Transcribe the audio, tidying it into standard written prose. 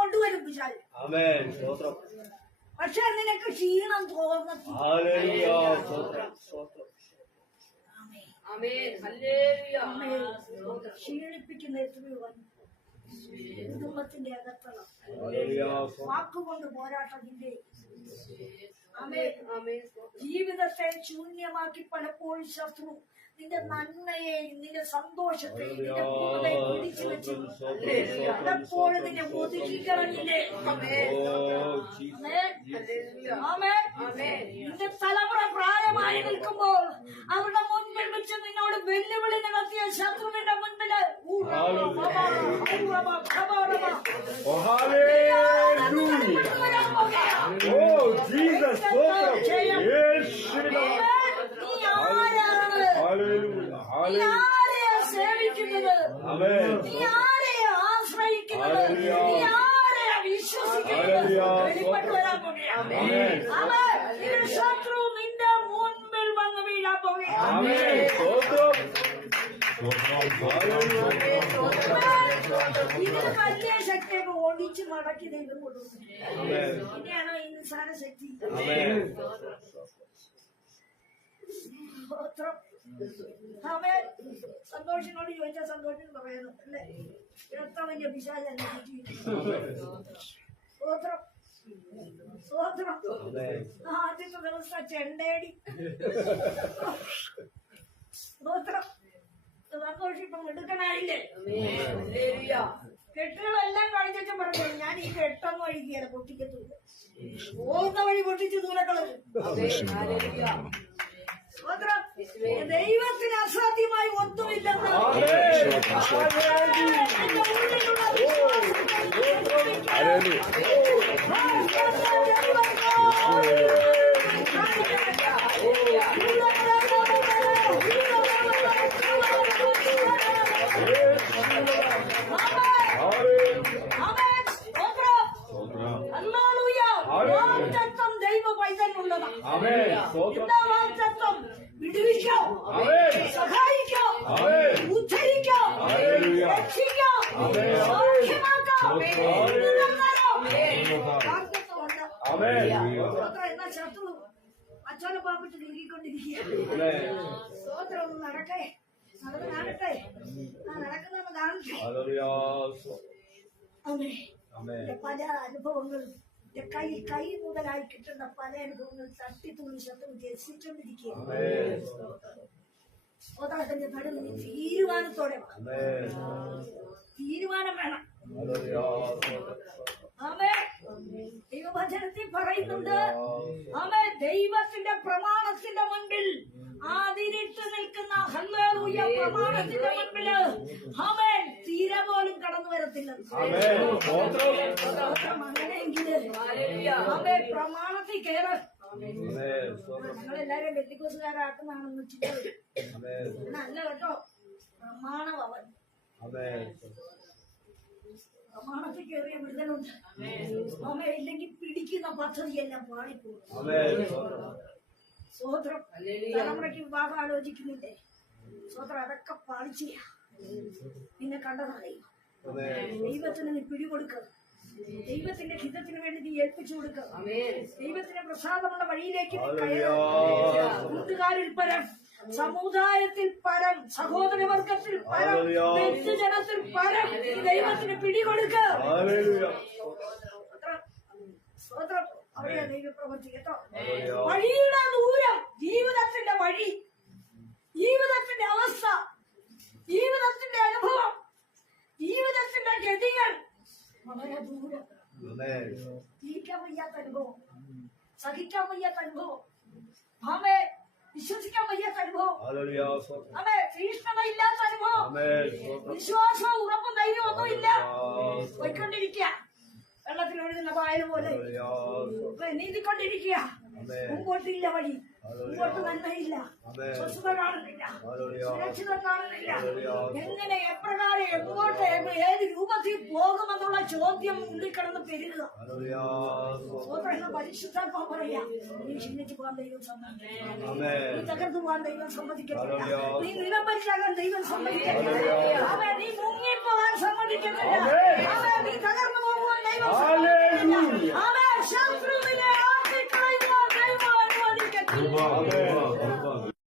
കൊണ്ടുവരും വിശാൽ. പക്ഷെ നിനക്ക് ക്ഷീണം തോന്നത്തില്ല. ക്ഷീണിപ്പിക്കുന്ന എത്രയോ കുടുംബത്തിന്റെ അകത്തളം വാക്കുകൊണ്ട് പോരാട്ടത്തിന്റെ ജീവിതത്തെ ശൂന്യമാക്കി പലപ്പോഴും ശത്രു നിന്റെ നന്മയെ, നിന്റെ സന്തോഷത്തെ, നിന്റെ പൂർണ്ണതയെ പിടിച്ചു വെച്ചു പലപ്പോഴും നിന്നെ ഒതുക്കിക്കളഞ്ഞില്ലേ. നിന്റെ തലമുറ പ്രായമായി നിൽക്കുമ്പോൾ അവരുടെ മുൻപിൽ വെച്ച് നിന്നോട് വെല്ലുവിളി നടത്തിയ ശത്രുവിന്റെ മുൻപില് ആരെയാ സേവിക്കുന്നത്? നീ ആരെയാ ആശ്രയിക്കുന്നത്? നീ ആരെയാ വിശ്വസിക്കുന്നത്? വെളിപ്പെട്ടു വരാൻ പോകുകയാണ്. നിന്റെ ശത്രു നിന്റെ മുൻപിൽ വന്ന് വീഴാൻ പോകുകയാണ്. ഇതിന് വലിയ ശക്തിയൊക്കെ ഓടിച്ച് മടക്കി ദൈവം കൊടുക്കും. ഇനിയാണോ ഈ നിസ്സാര ശക്തി? സന്തോഷിനോട് ചോദിച്ചാൽ സന്തോഷം പറയുന്നു അല്ലേ? എത്ര വലിയ പിശാചല്ല. ആദ്യത്തെ ദിവസം ചെണ്ടേടി സന്തോഷം ഇപ്പം എടുക്കണായില്ലേ? കെട്ടുകളെല്ലാം കഴിഞ്ഞിട്ട് പറഞ്ഞു ഞാൻ ഈ കെട്ടൊന്നും ഒഴുകിയാൽ പൊട്ടിക്കത്തില്ല. പോകുന്ന വഴി പൊട്ടിച്ച് ദൂരക്കളത്. ദൈവത്തിന് അസാധ്യമായി ഒന്നുമില്ലെന്ന് ദൈവ പൈതലുള്ളതാണ്. വിടുവിക്കാം, സഹായിക്കാം, ഉദ്ധരിക്കാം, രക്ഷിക്കാം, സൗഖ്യമാക്കാം. എന്നാ ശത്രു അച്ഛനെ പാപ്പിട്ട് നീങ്ങിക്കൊണ്ടിരിക്കുക. സ്തോത്രം ഒന്ന് നടക്കേ, നടക്കട്ടെ, നടക്കുന്ന കാണട്ടെ. പല അനുഭവങ്ങളും കൈ മുതലായി കിട്ടുന്ന പല അനുഭവങ്ങൾ തട്ടിത്തുള്ളി ശത്രു രസിച്ചുകൊണ്ടിരിക്കുകയാണ്. സ്വതന്ത്രത്തിന്റെ നടുവിൽ തീരുമാനത്തോടെ തീരുമാനം വേണം. ദൈവവചനത്തിൽ പറയുന്നുണ്ട്, ദൈവത്തിന്റെ പ്രമാണത്തിന്റെ മുൻപിൽ ആതിരിട്ട് നിൽക്കുന്ന ഹല്ലേലൂയ പ്രമാണത്തിന്റെ മുൻപില് തീര പോലും കടന്നു വരത്തില്ല. അങ്ങനെയെങ്കില് പ്രമാണത്തിൽ കയറ്. ഞങ്ങളെല്ലാരും ബന്ധുക്കോസുകാരാക്കുന്നതാണെന്ന് ചിന്ത അല്ല കേട്ടോ. പ്രമാണം അവൻ പ്രമാണത്തിൽ കയറിയ വിടുതലുണ്ട്. ഇല്ലെങ്കിൽ പിടിക്കുന്ന പദ്ധതിയെല്ലാം പാടിപ്പോകും. സ്വോത്രം തലമുറയ്ക്ക് വിവാഹം ആലോചിക്കുന്നില്ലേ? സ്വോത്രം അതൊക്കെ പാടിച്ച നിന്നെ കണ്ടതാണ്. ദൈവത്തിന് നീ പിടികൊടുക്കുക. ദൈവത്തിന്റെ ഹിതത്തിന് വേണ്ടി നീ ഏൽപ്പിച്ചു കൊടുക്കുക. ദൈവത്തിന്റെ പ്രസാദമുള്ള വഴിയിലേക്ക് നീ കയറുക. കൂട്ടുകാരിൽ പരം, സമുദായത്തിൽ പരം, സഹോദരവർഗത്തിൽ പരം, വ്യക്തിജനത്തിൽ പരം നീ ദൈവത്തിന് പിടികൊടുക്കുക. സ്വോത്രം അവിടെയാ ദൈവപ്രവൃത്തി കേട്ടോ. വഴിയുടെ ദൂരം, ജീവിതത്തിന്റെ വഴി, ജീവിതത്തിന്റെ അവസ്ഥ, ജീവിതത്തിന്റെ അനുഭവം, ജീവിതത്തിന്റെ ഗതികൾ വളരെ ദൂരം. ജീവിക്കാൻ വയ്യാത്ത അനുഭവം, സഹിക്കാൻ വയ്യാത്ത അനുഭവം, വിശ്വസിക്കാൻ വയ്യാത്ത അനുഭവം, തീഷ്ണതയില്ലാത്ത അനുഭവം, വിശ്വാസവും ഉറപ്പും ധൈര്യം ഒന്നുമില്ല. പോയിക്കൊണ്ടിരിക്കുക വെള്ളത്തിൽ ഒഴുകുന്ന പായൽ പോലെ നീന്തിക്കൊണ്ടിരിക്കുക. മുമ്പോട്ടില്ല വഴി, മുമ്പോട്ട് നന്മയില്ല, സ്വസ്ഥത കാണുന്നില്ല, സുരക്ഷിതം കാണുന്നില്ല. എങ്ങനെ, എപ്രകാരം, എങ്ങോട്ട്, ഏത് രൂപത്തിൽ പോകുമെന്നുള്ള ചോദ്യം ഉള്ളിക്കിടന്ന് പെരുകുക. പരിശുദ്ധാത്മാ പറയാ, നീ ക്ഷീണിച്ചു പോകാൻ ദൈവം സമ്മതിക്കത്തില്ല, നീ തകർന്നു പോകാൻ ദൈവം സമ്മതിക്കത്തില്ല, നീ നിലംപരിച്ചാകാൻ ദൈവം സമ്മതിക്കത്തില്ല, നീ മുങ്ങിപ്പോകാൻ സമ്മതിക്കത്തില്ല, നീ തകർന്നു പോകുവാൻ ദൈവം ശത്രുവിനെ ആട്ടിക്കളയുവാൻ ദൈവം അനുവദിക്കത്തില്ല.